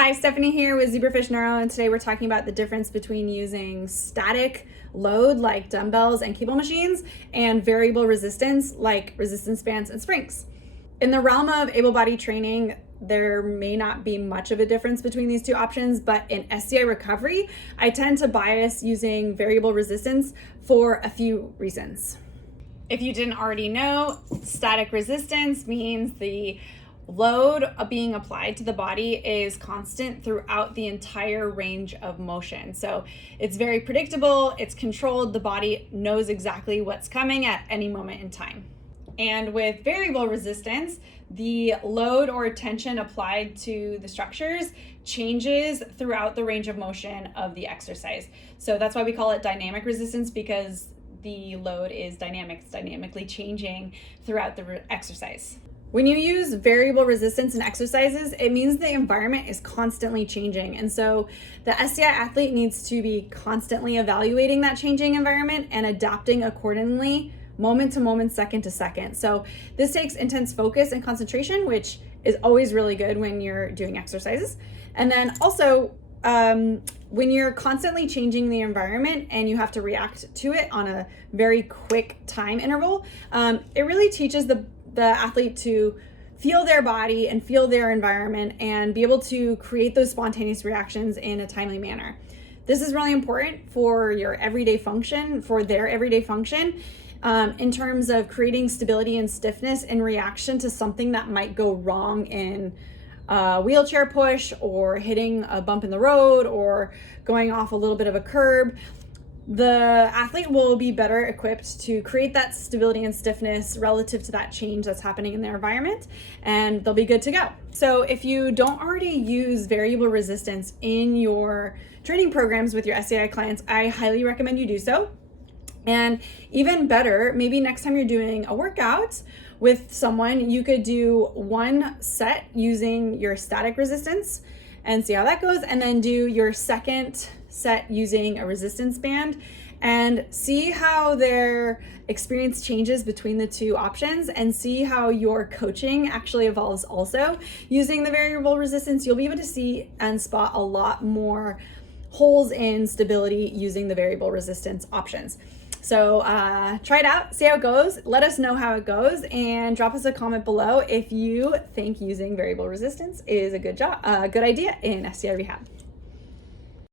Hi, Stephanie here with Zebrafish Neuro, and today we're talking about the difference between using static load like dumbbells and cable machines and variable resistance like resistance bands and springs. In the realm of able-bodied training, there may not be much of a difference between these two options, but in SCI recovery, I tend to bias using variable resistance for a few reasons. If you didn't already know, static resistance means the load being applied to the body is constant throughout the entire range of motion. So it's very predictable, it's controlled, the body knows exactly what's coming at any moment in time. And with variable resistance, the load or tension applied to the structures changes throughout the range of motion of the exercise. So that's why we call it dynamic resistance, because the load is dynamic, it's dynamically changing throughout the exercise. When you use variable resistance in exercises, it means the environment is constantly changing. And so the SCI athlete needs to be constantly evaluating that changing environment and adapting accordingly, moment to moment, second to second. So this takes intense focus and concentration, which is always really good when you're doing exercises. And then also, when you're constantly changing the environment and you have to react to it on a very quick time interval, it really teaches the athlete to feel their body and feel their environment and be able to create those spontaneous reactions in a timely manner. This is really important for your everyday function, for their everyday function, in terms of creating stability and stiffness in reaction to something that might go wrong in a wheelchair push or hitting a bump in the road or going off a little bit of a curb. The athlete will be better equipped to create that stability and stiffness relative to that change that's happening in their environment, and they'll be good to go. So if you don't already use variable resistance in your training programs with your SCI clients, I highly recommend you do so. And even better, maybe next time you're doing a workout with someone, you could do one set using your static resistance and see how that goes, and then do your second set using a resistance band and see how their experience changes between the two options, and see how your coaching actually evolves also. Using the variable resistance, you'll be able to see and spot a lot more holes in stability using the variable resistance options. So try it out, see how it goes, let us know how it goes, and drop us a comment below if you think using variable resistance is a good idea in SCI rehab.